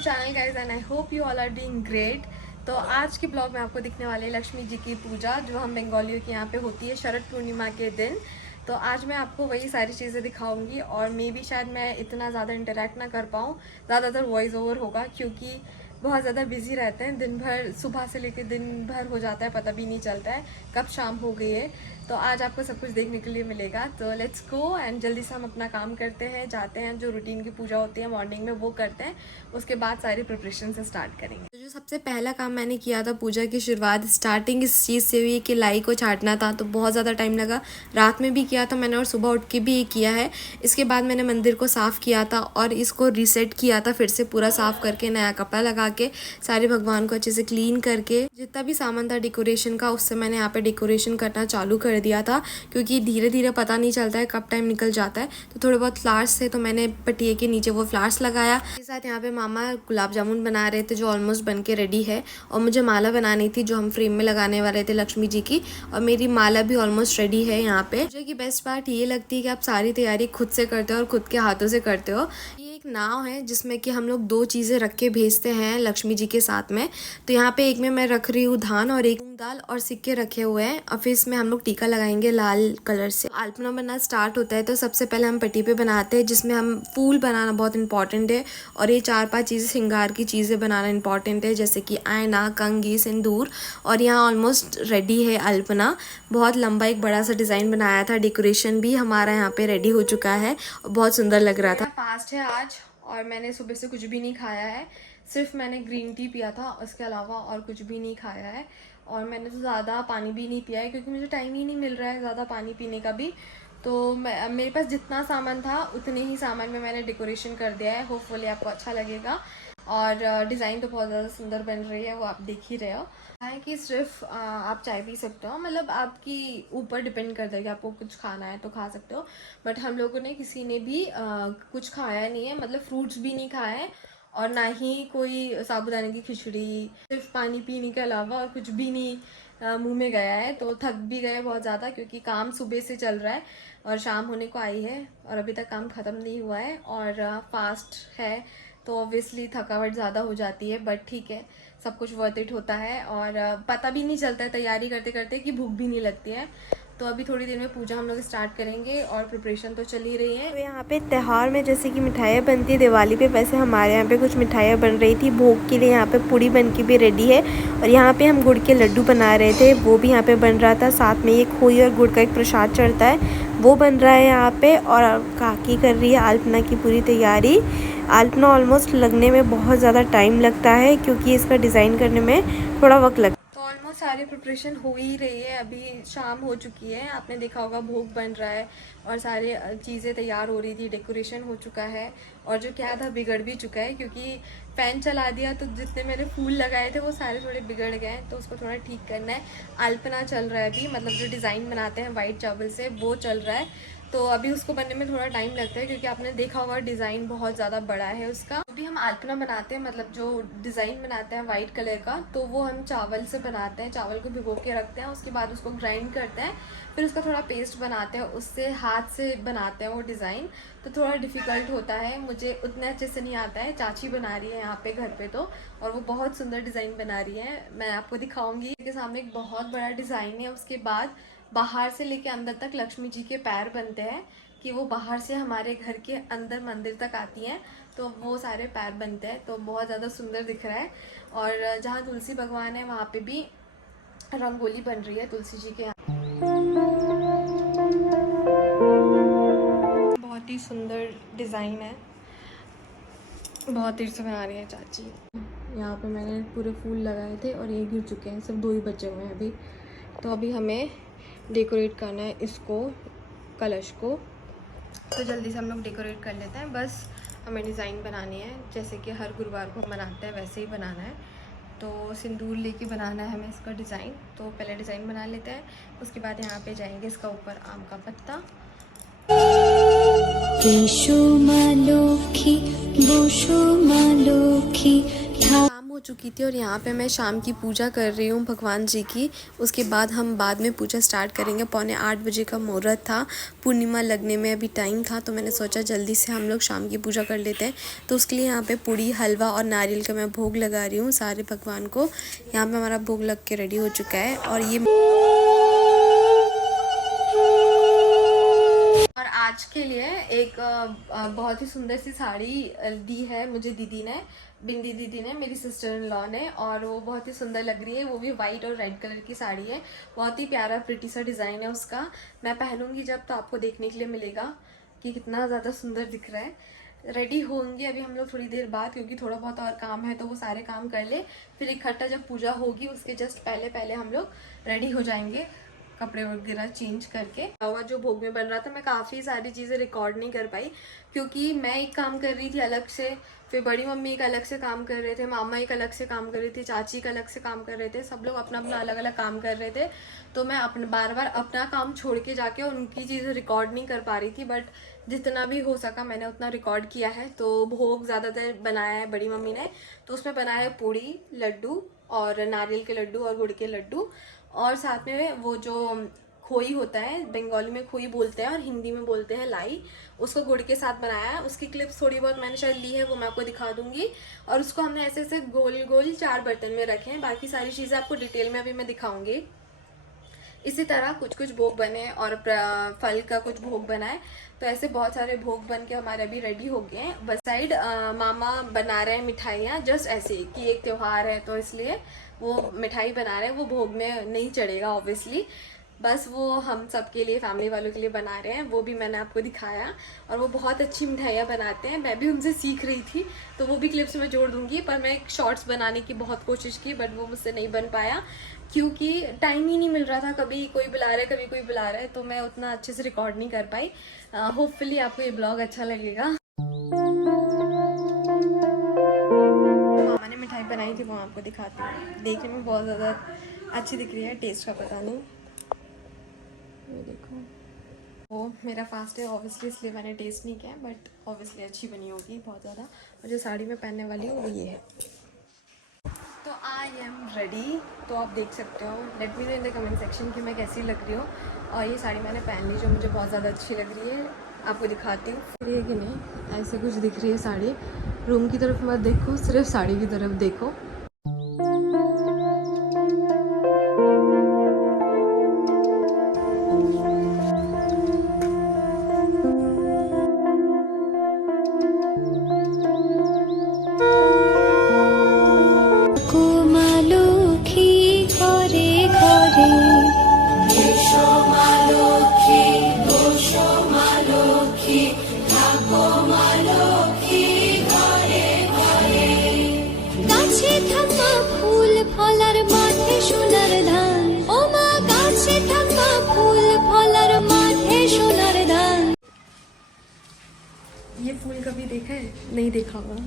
Channel guys and I hope you all are doing great. तो आज के blog में आपको दिखने वाले लक्ष्मी जी की पूजा जो हम बंगालियों के यहाँ पे होती है शरद पूर्णिमा के दिन। तो आज मैं आपको वही सारी चीज़ें दिखाऊंगी और मे भी शायद मैं इतना ज़्यादा इंटरेक्ट ना कर पाऊँ, ज़्यादातर वॉइस ओवर होगा क्योंकि बहुत ज़्यादा बिजी रहते हैं। दिन भर सुबह से लेकर दिन भर हो जाता है, पता भी नहीं चलता है कब शाम हो गई है। तो आज आपको सब कुछ देखने के लिए मिलेगा। तो लेट्स गो एंड जल्दी से हम अपना काम करते हैं, जाते हैं। जो रूटीन की पूजा होती है मॉर्निंग में वो करते हैं, उसके बाद सारी प्रिपरेशन से स्टार्ट करेंगे। तो जो सबसे पहला काम मैंने किया था पूजा की शुरुआत स्टार्टिंग इस चीज़ से हुई कि लाई को छाटना था। तो बहुत ज़्यादा टाइम लगा, रात में भी किया था मैंने और सुबह उठ के भी किया है। इसके बाद मैंने मंदिर को साफ़ किया था और इसको रीसेट किया था, फिर से पूरा साफ़ करके नया कपड़ा लगा के सारे भगवान को अच्छे से क्लीन करके जितना भी सामान था डेकोरेशन का उससे मैंने यहाँ पे डेकोरेशन करना चालू कर दिया था, क्योंकि धीरे धीरे पता नहीं चलता है कब टाइम निकल जाता है। तो थोड़े बहुत फ्लावर्स थे तो मैंने पटिए के नीचे वो फ्लावर्स लगाया। इसके साथ यहाँ पे मामा गुलाब जामुन बना रहे थे जो ऑलमोस्ट बन के रेडी है, और मुझे माला बनानी थी जो हम फ्रेम में लगाने वाले थे लक्ष्मी जी की, और मेरी माला भी ऑलमोस्ट रेडी है यहाँ पे। मुझे की बेस्ट पार्ट ये लगती है कि आप सारी तैयारी खुद से करते हो और खुद के हाथों से करते हो। ये एक नाव है जिसमें कि हम लोग दो चीज़ें रख के भेजते हैं लक्ष्मी जी के साथ में। तो यहाँ पे एक में मैं रख रही हूँ धान और एक मूंग दाल और सिक्के रखे हुए हैं, और फिर इसमें हम लोग टीका लगाएंगे लाल कलर से। अल्पना बनना स्टार्ट होता है तो सबसे पहले हम पट्टी पे बनाते हैं, जिसमें हम फूल बनाना बहुत इंपॉर्टेंट है, और ये 4-5 चीज़ें श्रृंगार की चीज़ें बनाना इंपॉर्टेंट है, जैसे कि आईना, कंघी, सिंदूर। और यहाँ ऑलमोस्ट रेडी है अल्पना। बहुत लंबा एक बड़ा सा डिज़ाइन बनाया था, डेकोरेशन भी हमारा यहाँ पे रेडी हो चुका है और बहुत सुंदर लग रहा था। फास्ट है आज और मैंने सुबह से कुछ भी नहीं खाया है, सिर्फ मैंने ग्रीन टी पिया था, उसके अलावा और कुछ भी नहीं खाया है। और मैंने तो ज़्यादा पानी भी नहीं पिया है क्योंकि मुझे टाइम ही नहीं मिल रहा है ज़्यादा पानी पीने का भी। तो मेरे पास जितना सामान था उतने ही सामान में मैंने डेकोरेशन कर दिया है। होपफुली आपको अच्छा लगेगा और डिज़ाइन तो बहुत ज़्यादा सुंदर बन रही है, वो आप देख ही रहे हो। है कि सिर्फ आप चाय पी सकते हो, मतलब आपकी ऊपर डिपेंड करता है कि आपको कुछ खाना है तो खा सकते हो। बट हम लोगों ने किसी ने भी कुछ खाया नहीं है, मतलब फ्रूट्स भी नहीं खाए हैं और ना ही कोई साबूदाने की खिचड़ी, सिर्फ पानी पीने के अलावा और कुछ भी नहीं मुंह में गया है। तो थक भी गए बहुत ज़्यादा क्योंकि काम सुबह से चल रहा है और शाम होने को आई है और अभी तक काम ख़त्म नहीं हुआ है और फास्ट है, तो ऑब्वियसली थकावट ज़्यादा हो जाती है। बट ठीक है, सब कुछ वर्थ इट होता है और पता भी नहीं चलता है तैयारी करते करते कि भूख भी नहीं लगती है। तो अभी थोड़ी देर में पूजा हम लोग स्टार्ट करेंगे और प्रिपरेशन तो चल ही रही है। तो यहाँ पे त्यौहार में जैसे कि मिठाइयाँ बनती है दिवाली पे, वैसे हमारे यहाँ पे कुछ मिठाइयाँ बन रही थी भोग के लिए। यहाँ पे पूड़ी बन के भी रेडी है और यहाँ पे हम गुड़ के लड्डू बना रहे थे, वो भी यहाँ पे बन रहा था। साथ में ये खोई और गुड़ का एक प्रसाद चढ़ता है वो बन रहा है यहाँ पे। और काकी कर रही है अल्पना की पूरी तैयारी। अल्पना ऑलमोस्ट लगने में बहुत ज़्यादा टाइम लगता है क्योंकि इसका डिज़ाइन करने में थोड़ा वक्त लगता है। तो ऑलमोस्ट सारी प्रिपरेशन हो ही रही है, अभी शाम हो चुकी है, आपने देखा होगा भोग बन रहा है और सारे चीज़ें तैयार हो रही थी, डेकोरेशन हो चुका है। और जो क्या था बिगड़ भी चुका है क्योंकि फ़ैन चला दिया तो जितने मैंने फूल लगाए थे वो सारे थोड़े बिगड़ गए, तो उसको थोड़ा ठीक करना है। अल्पना चल रहा है अभी, मतलब जो डिज़ाइन बनाते हैं वाइट चावल से वो चल रहा है। तो अभी उसको बनने में थोड़ा टाइम लगता है क्योंकि आपने देखा होगा डिज़ाइन बहुत ज़्यादा बड़ा है उसका। अभी हम अल्पना बनाते हैं, मतलब जो डिज़ाइन बनाते हैं वाइट कलर का, तो वो हम चावल से बनाते हैं। चावल को भिगो के रखते हैं, उसके बाद उसको ग्राइंड करते हैं, फिर उसका थोड़ा पेस्ट बनाते हैं, उससे हाथ से बनाते हैं वो डिज़ाइन। तो थोड़ा डिफ़िकल्ट होता है, मुझे उतने अच्छे से नहीं आता है। चाची बना रही है यहाँ पे घर पे तो, और वो बहुत सुंदर डिज़ाइन बना रही है, मैं आपको दिखाऊंगी। के सामने एक बहुत बड़ा डिज़ाइन है। उसके बाद बाहर से लेके अंदर तक लक्ष्मी जी के पैर बनते हैं कि वो बाहर से हमारे घर के अंदर मंदिर तक आती हैं, तो वो सारे पैर बनते हैं। तो बहुत ज़्यादा सुंदर दिख रहा है। और जहाँ तुलसी भगवान है वहाँ पे भी रंगोली बन रही है तुलसी जी के यहाँ। बहुत ही सुंदर डिज़ाइन है, बहुत देर से बना रही है चाची। यहाँ पे मैंने पूरे फूल लगाए थे और ये गिर चुके हैं, सिर्फ 2 ही बचे हुए हैं अभी। तो अभी हमें डेकोरेट करना है इसको, कलश को। तो जल्दी से हम लोग डेकोरेट कर लेते हैं, बस हमें डिज़ाइन बनानी है जैसे कि हर गुरुवार को हम बनाते हैं वैसे ही बनाना है। तो सिंदूर लेके बनाना है हमें इसका डिज़ाइन। तो पहले डिज़ाइन बना लेते हैं, उसके बाद यहाँ पे जाएंगे इसका ऊपर आम का पत्ता। काम हो चुकी थी और यहाँ पे मैं शाम की पूजा कर रही हूँ भगवान जी की। उसके बाद हम बाद में पूजा स्टार्ट करेंगे। 7:45 का मुहूर्त था, पूर्णिमा लगने में अभी टाइम था, तो मैंने सोचा जल्दी से हम लोग शाम की पूजा कर लेते हैं। तो उसके लिए यहाँ पे पूड़ी, हलवा और नारियल का मैं भोग लगा रही हूँ सारे भगवान को। यहाँ पे हमारा भोग लग के रेडी हो चुका है। और ये और आज के लिए एक बहुत ही सुंदर सी साड़ी दी है मुझे दीदी ने, बिंदी दीदी ने, मेरी सिस्टर इन लॉ ने, और वो बहुत ही सुंदर लग रही है। वो भी वाइट और रेड कलर की साड़ी है, बहुत ही प्यारा प्रिटी सा डिज़ाइन है उसका। मैं पहनूंगी जब तो आपको देखने के लिए मिलेगा कि कितना ज़्यादा सुंदर दिख रहा है। रेडी होंगे अभी हम लोग थोड़ी देर बाद, क्योंकि थोड़ा बहुत और काम है तो वो सारे काम कर ले, फिर इकट्ठा जब पूजा होगी उसके जस्ट पहले पहले हम लोग रेडी हो जाएंगे कपड़े वगैरह चेंज करके। हुआ जो भोग में बन रहा था, मैं काफ़ी सारी चीज़ें रिकॉर्ड नहीं कर पाई क्योंकि मैं एक काम कर रही थी अलग से, फिर बड़ी मम्मी एक अलग से काम कर रहे थे, मामा एक अलग से काम कर रही थी, चाची एक अलग से काम कर रहे थे, सब लोग अपना अपना अलग अलग काम कर रहे थे। तो मैं अपने बार बार अपना काम छोड़ के जाके उनकी चीज़ें रिकॉर्ड नहीं कर पा रही थी, बट जितना भी हो सका मैंने उतना रिकॉर्ड किया है। तो भोग ज़्यादातर बनाया है बड़ी मम्मी ने, तो उसमें बनाया है पूड़ी, लड्डू और नारियल के लड्डू और गुड़ के लड्डू, और साथ में वो जो खोई होता है, बंगाली में खोई बोलते हैं और हिंदी में बोलते हैं लाई, उसको गुड़ के साथ बनाया है। उसकी क्लिप्स थोड़ी बहुत मैंने शायद ली है, वो मैं आपको दिखा दूंगी। और उसको हमने ऐसे ऐसे गोल गोल 4 बर्तन में रखे हैं। बाकी सारी चीज़ें आपको डिटेल में अभी मैं दिखाऊंगी। इसी तरह कुछ कुछ भोग बने और फल का कुछ भोग बना है। तो ऐसे बहुत सारे भोग बन के हमारे अभी रेडी हो गए हैं। बस साइड मामा बना रहे हैं मिठाइयाँ, जस्ट ऐसे कि एक त्यौहार है तो इसलिए वो मिठाई बना रहे हैं। वो भोग में नहीं चढ़ेगा ऑब्वियसली, बस वो हम सब के लिए, फैमिली वालों के लिए बना रहे हैं। वो भी मैंने आपको दिखाया, और वो बहुत अच्छी मिठाइयाँ बनाते हैं। मैं भी उनसे सीख रही थी, तो वो भी क्लिप्स में जोड़ दूंगी। पर मैं शॉर्ट्स बनाने की बहुत कोशिश की, बट वो मुझसे नहीं बन पाया क्योंकि टाइम ही नहीं मिल रहा था। कभी कोई बुला रहा है, कभी कोई बुला रहा है, तो मैं उतना अच्छे से रिकॉर्ड नहीं कर पाई। होपफुली आपको ये ब्लॉग अच्छा लगेगा। मामा ने मिठाई बनाई थी, वो आपको दिखाती हूँ। देखने में बहुत ज़्यादा अच्छी दिख रही है, टेस्ट का पता नहीं। ये देखो, वो मेरा फास्ट है ऑब्वियसली, इसलिए मैंने टेस्ट नहीं किया, बट ऑब्वियसली अच्छी बनी होगी बहुत ज़्यादा। और जो साड़ी में पहनने वाली हूँ वो ये है। तो आई एम रेडी, तो आप देख सकते हो। Let me know in the comment section कि मैं कैसी लग रही हूँ। और ये साड़ी मैंने पहन ली जो मुझे बहुत ज़्यादा अच्छी लग रही है, आपको दिखाती हूँ। फिर ये कि नहीं, ऐसे कुछ दिख रही है साड़ी। रूम की तरफ मत देखो, सिर्फ साड़ी की तरफ देखो। ये फूल कभी देखा है? नहीं देखा होगा।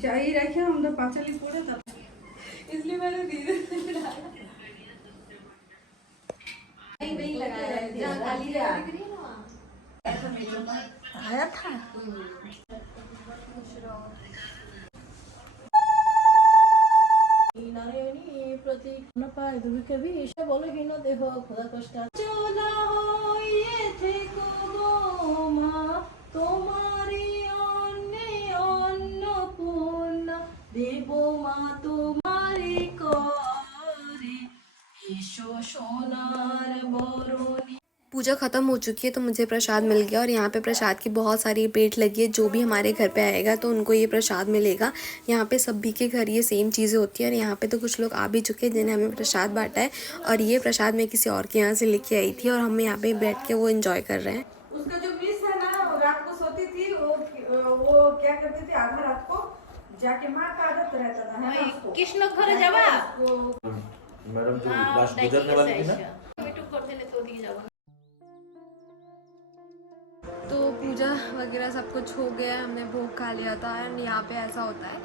चाहिए रखे हम तो पाचली पूरे तब, इसलिए मैंने धीरे से डाला। नहीं लगाया है, जहाँ काली जगह दिख रही है ना वहाँ आया था। नारायणी प्रतीक न पाए दुख कभी ईशा बोले कि न देखो खुदा कष्ट चला होइए थे को गो माँ तुम्हारी अन्नपूर्णा देवो माँ तुम्हारी करे ईशो सोनार बरनी। पूजा ख़त्म हो चुकी है तो मुझे प्रसाद मिल गया और यहाँ पे प्रसाद की बहुत सारी पेट लगी है। जो भी हमारे घर पे आएगा तो उनको ये प्रसाद मिलेगा। यहाँ पे सभी के घर ये सेम चीज़ें होती है और यहाँ पे तो कुछ लोग आ भी चुके हैं जिन्हें हमें प्रसाद बांटा है। और ये प्रसाद मैं किसी और के यहाँ से लेके आई थी और हम यहाँ पे बैठ के वो एंजॉय कर रहे हैं। उसका जो मिस है ना, रात को सोती थी, वो क्या करती थी, आधा रात को जाके माँ का आदत रहता था है ना उसको। কৃষ্ণ ঘরে যাবা मैडम जो लास्ट गुजरने वाली थी ना, একটু করতে তো দিকে যাব। तो पूजा वगैरह सब कुछ हो गया है, हमने भोग खा लिया था। एंड यहाँ पे ऐसा होता है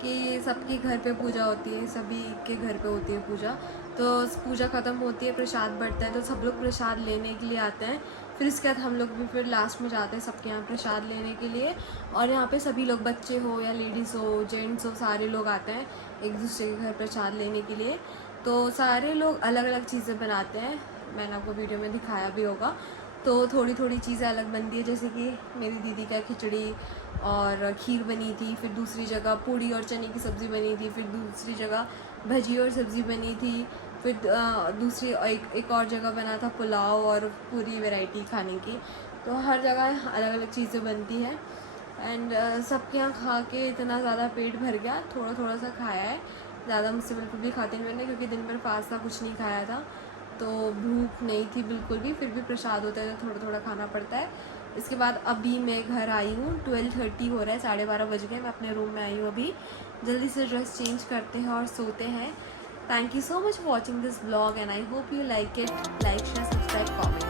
कि सबके घर पे पूजा होती है, सभी के घर पे होती है पूजा। तो पूजा ख़त्म होती है, प्रसाद बढ़ता है तो सब लोग प्रसाद लेने के लिए आते हैं। फिर इसके बाद हम लोग भी फिर लास्ट में जाते हैं सबके यहाँ प्रसाद लेने के लिए। और यहाँ पे सभी लोग, बच्चे हो या लेडीज़ हो, जेंट्स हो, सारे लोग आते हैं एक दूसरे के घर प्रसाद लेने के लिए। तो सारे लोग अलग अलग चीज़ें बनाते हैं, मैंने आपको वीडियो में दिखाया भी होगा। तो थोड़ी थोड़ी चीज़ें अलग बनती है, जैसे कि मेरी दीदी का खिचड़ी और खीर बनी थी, फिर दूसरी जगह पूड़ी और चने की सब्ज़ी बनी थी, फिर दूसरी जगह भजी और सब्ज़ी बनी थी, फिर दूसरी एक और जगह बना था पुलाव और पूरी वैरायटी खाने की। तो हर जगह अलग अलग चीज़ें बनती है। एंड सबके यहाँ खा के इतना ज़्यादा पेट भर गया, थोड़ा थोड़ा सा खाया है, ज़्यादा मुझसे बिल्कुल भी खाते नहीं मैंने, क्योंकि दिन भर फास्ट था, कुछ नहीं खाया था तो भूख नहीं थी बिल्कुल भी। फिर भी प्रसाद होता है तो थोड़ा थोड़ा खाना पड़ता है। इसके बाद अभी मैं घर आई हूँ, 12:30 हो रहा है, 12:30 बज गए। मैं अपने रूम में आई हूँ अभी, जल्दी से ड्रेस चेंज करते हैं और सोते हैं। Thank you so much for watching this blog and I hope you like it. Like share subscribe comment.